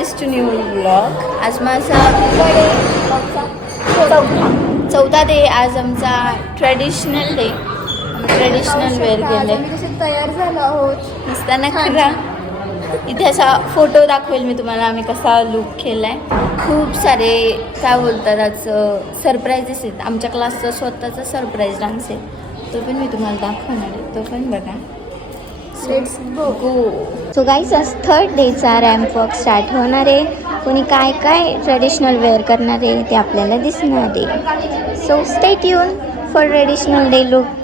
Guys to new blog. आज माझा चौथा डे. आज आमचा ट्रेडिशनल डे. ट्रेडिशनल वेअर केले. तयार झालो आहोत नसताना खरा. इथे असा फोटो दाखवेल मी तुम्हाला आम्ही कसा लुक केलाय. खूप सारे काय बोलतात आज सरप्राईजेस आहेत. आमच्या क्लासचा स्वतःचा सरप्राईज डान्स आहे. तो पण मी तुम्हाला दाखवणार आहे. तो पण बघा. Let's go. सो गाईज आज थर्ड डेचा रॅम्प वॉक स्टार्ट होणार आहे. कोणी काय काय ट्रेडिशनल वेअर करणार आहे ते आपल्याला दिसणार आहे. So stay tune for traditional day look.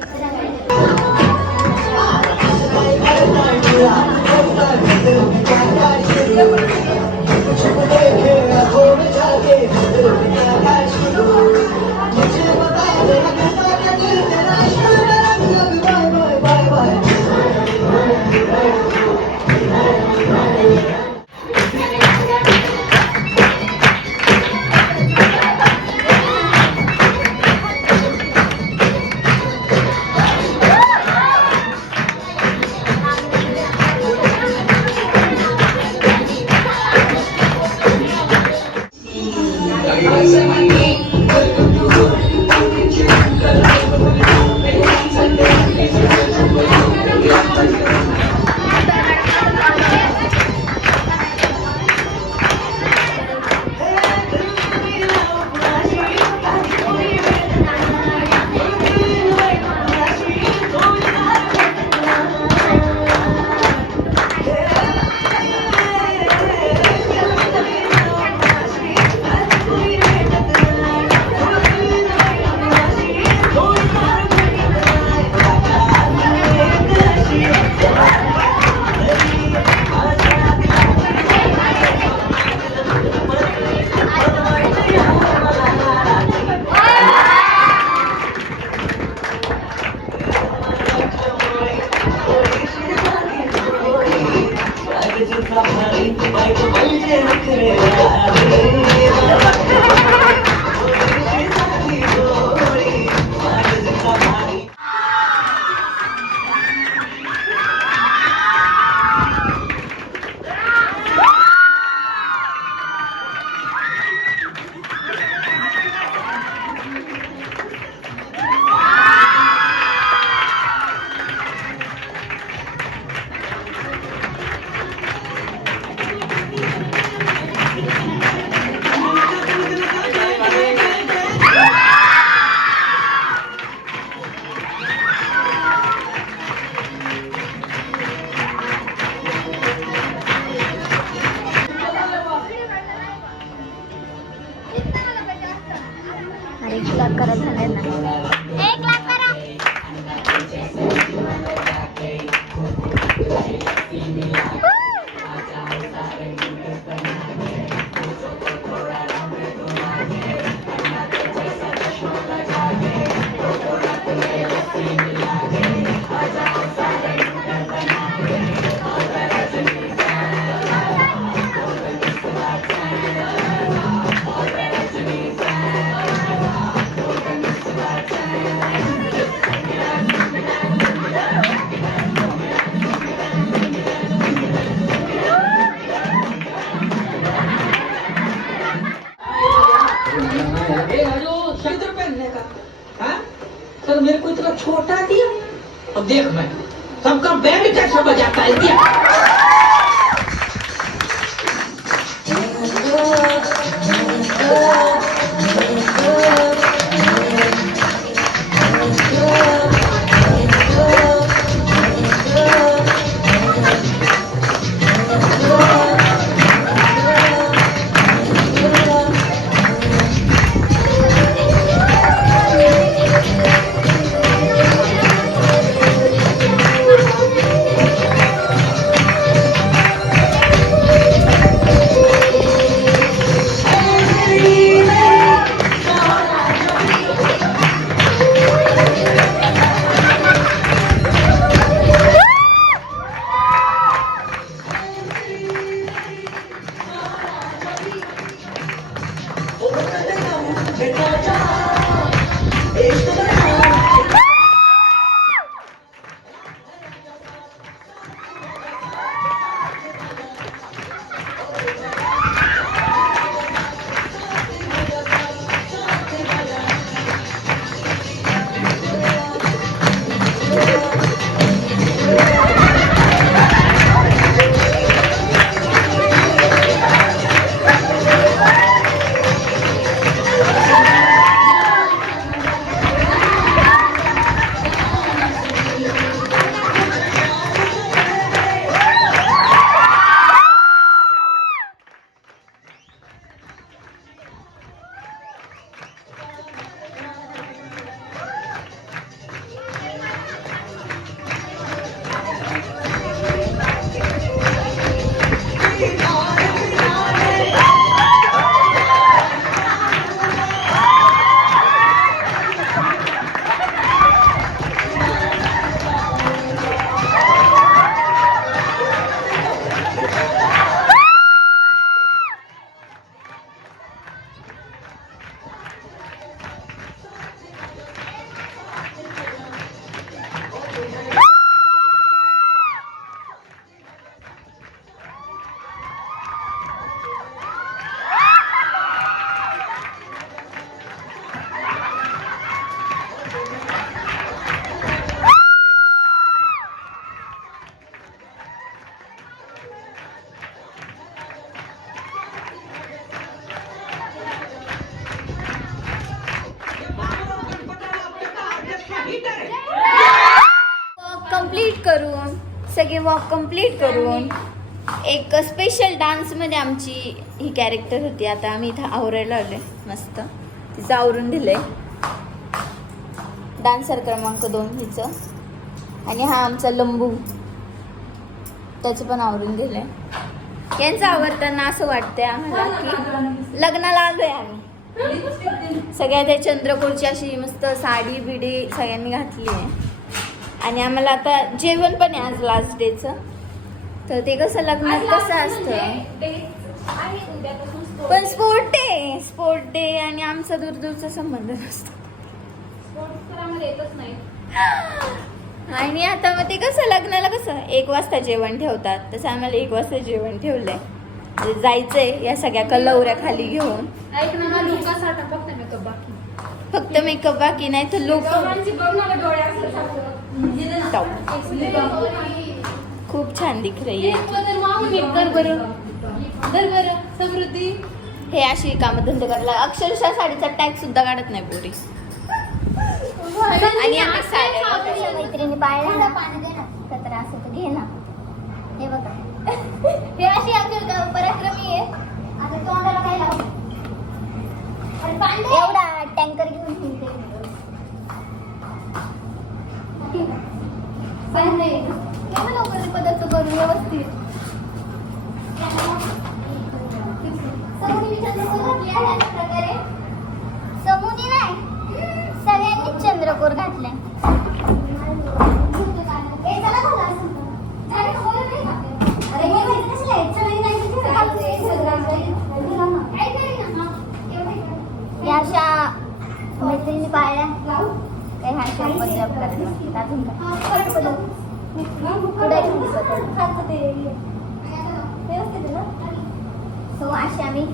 Sir मेरे को इतना छोटा दिया. अब देख मैं सबका बैंड कैसे बजाता है दिया. सगळे वॉक कंप्लीट करून एक स्पेशल डान्समध्ये आमची ही कॅरेक्टर होती. आता आम्ही इथं आवरायला आलोय मस्त. तिचं आवरून दिलंय. डान्सर क्रमांक 2 हिचं. आणि हा आमचा लंबू, त्याचं पण आवरून दिलंय. यांचं आवडताना असं वाटतंय आम्हाला की लग्नाला आलोय आम्ही. सगळ्या त्या चंद्रकोरची अशी मस्त साडी बिडी सगळ्यांनी घातली आहे. आणि आम्हाला आता जेवण पण आहे आज लास्ट डेचं. तर ते कसं लग्नात कसं असतं, पण स्पोर्ट डे आणि आमचा दूरचा संबंध नसतो. आणि आता मग ते कसं लग्नाला कसं 1 वाजता जेवण ठेवतात, तसं आम्हाला 1 वाजता जेवण ठेवलंय. म्हणजे जायचंय या सगळ्या कलवऱ्या खाली घेऊन. फक्त मेकअप बाकी नाही तर लोक खूप छान दिख रही है. हे अशी कामधंदे करायला अक्षरशः साडीचा टॅग सुद्धा काढत नाही पोरी. आणि आम्ही साड्या मैत्रिणी पाहिजे पाणी दे ना, कचरा असं तर घे ना. हे बघा हे अशी आमची पराक्रमी आहे. आता तोंडाला काय लावू, एवढा टँकर घेऊन फिरते. लवकर पदार्थ करून व्यवस्थित प्रकारे समूनी नाही सगळ्यांनी चंद्रकोर घातलाय. अशा मैत्रिणी पाहिल्या काही ह्या शॉपमध्ये अजून सो असे आम्ही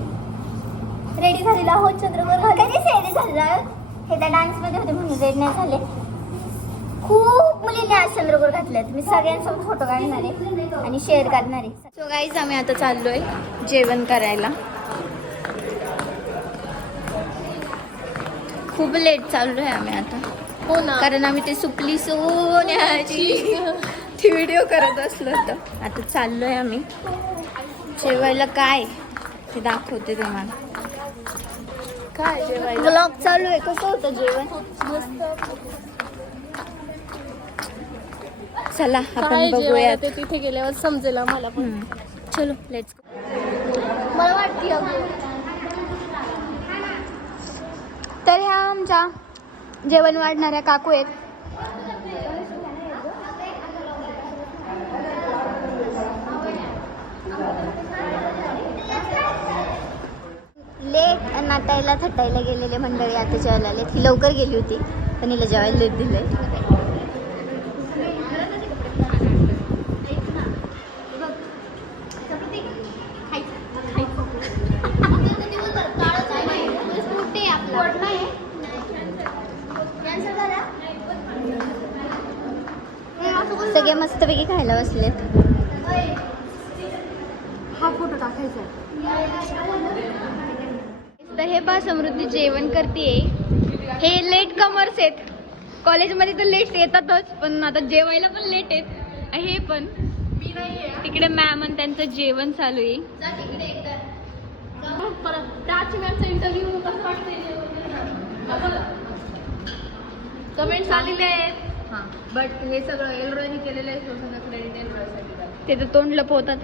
रेडी झालेलो आहोत. चंद्रकोर घालायचे रेडी झालेलो आहोत. हे त्या डान्समध्ये होते म्हणून रेडी नाही झाले. खूप मुलींनी आज चंद्रकोर घातलेत. मी सगळ्यांसोबत फोटो काढणार आहे आणि शेअर करणार आहे. सो गाईज आम्ही आता चाललोय जेवण करायला. खूप लेट चाललोय आम्ही आता. हो ना, कारण आम्ही ते सुपली सोन्याची ती व्हिडिओ करत असलो होतं. आता चाललोय आम्ही जेवायला. काय ते दाखवते तुम्हाला. काय जेवायला ब्लॉग चालू आहे. कसं होतं जेवण? चला आपण बघूया. ते तिथे गेल्यावर समजेल आम्हाला पण. चलो लेट्स गो. मला वाटते तर ह्या आमच्या जेवण वाढणाऱ्या काकू आहेत. लेट नाटायला थटायला गेलेले मंडळी आता जेवायला आले. ही लवकर गेली होती पण हिला जेवायला लेट दिलंय. सगळे मस्तपैकी खायला बसलेत. हा फोटो टाकायचा. तर हे पहा समृद्धी जेवण करतेय. हे लेट कमर्स आहेत. कॉलेजमध्ये तर लेट येतातच पण आता जेवायला पण लेट आहेत. हे पण तिकडे मॅम आणि त्यांचं जेवण चालू आहे. इंटरव्ह्यू कसं वाटतंय? कमेंट्स आलेले आहेत. बट हे सगळं एलरोनी केलेलं आहे. सोशल क्रेडिट एलरोसाठी. ते तर तोंड लपवतात.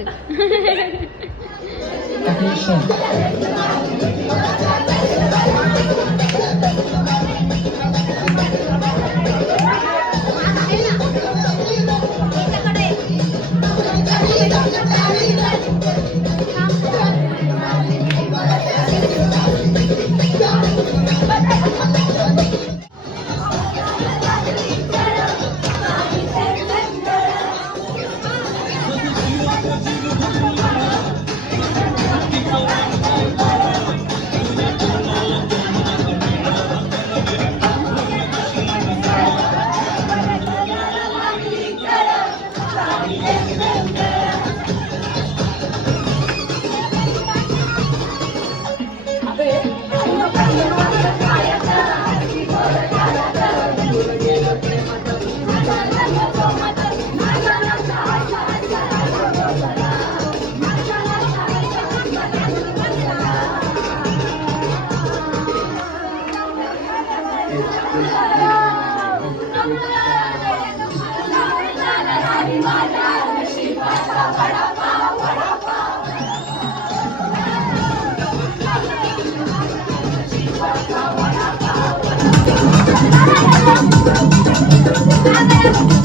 Yes.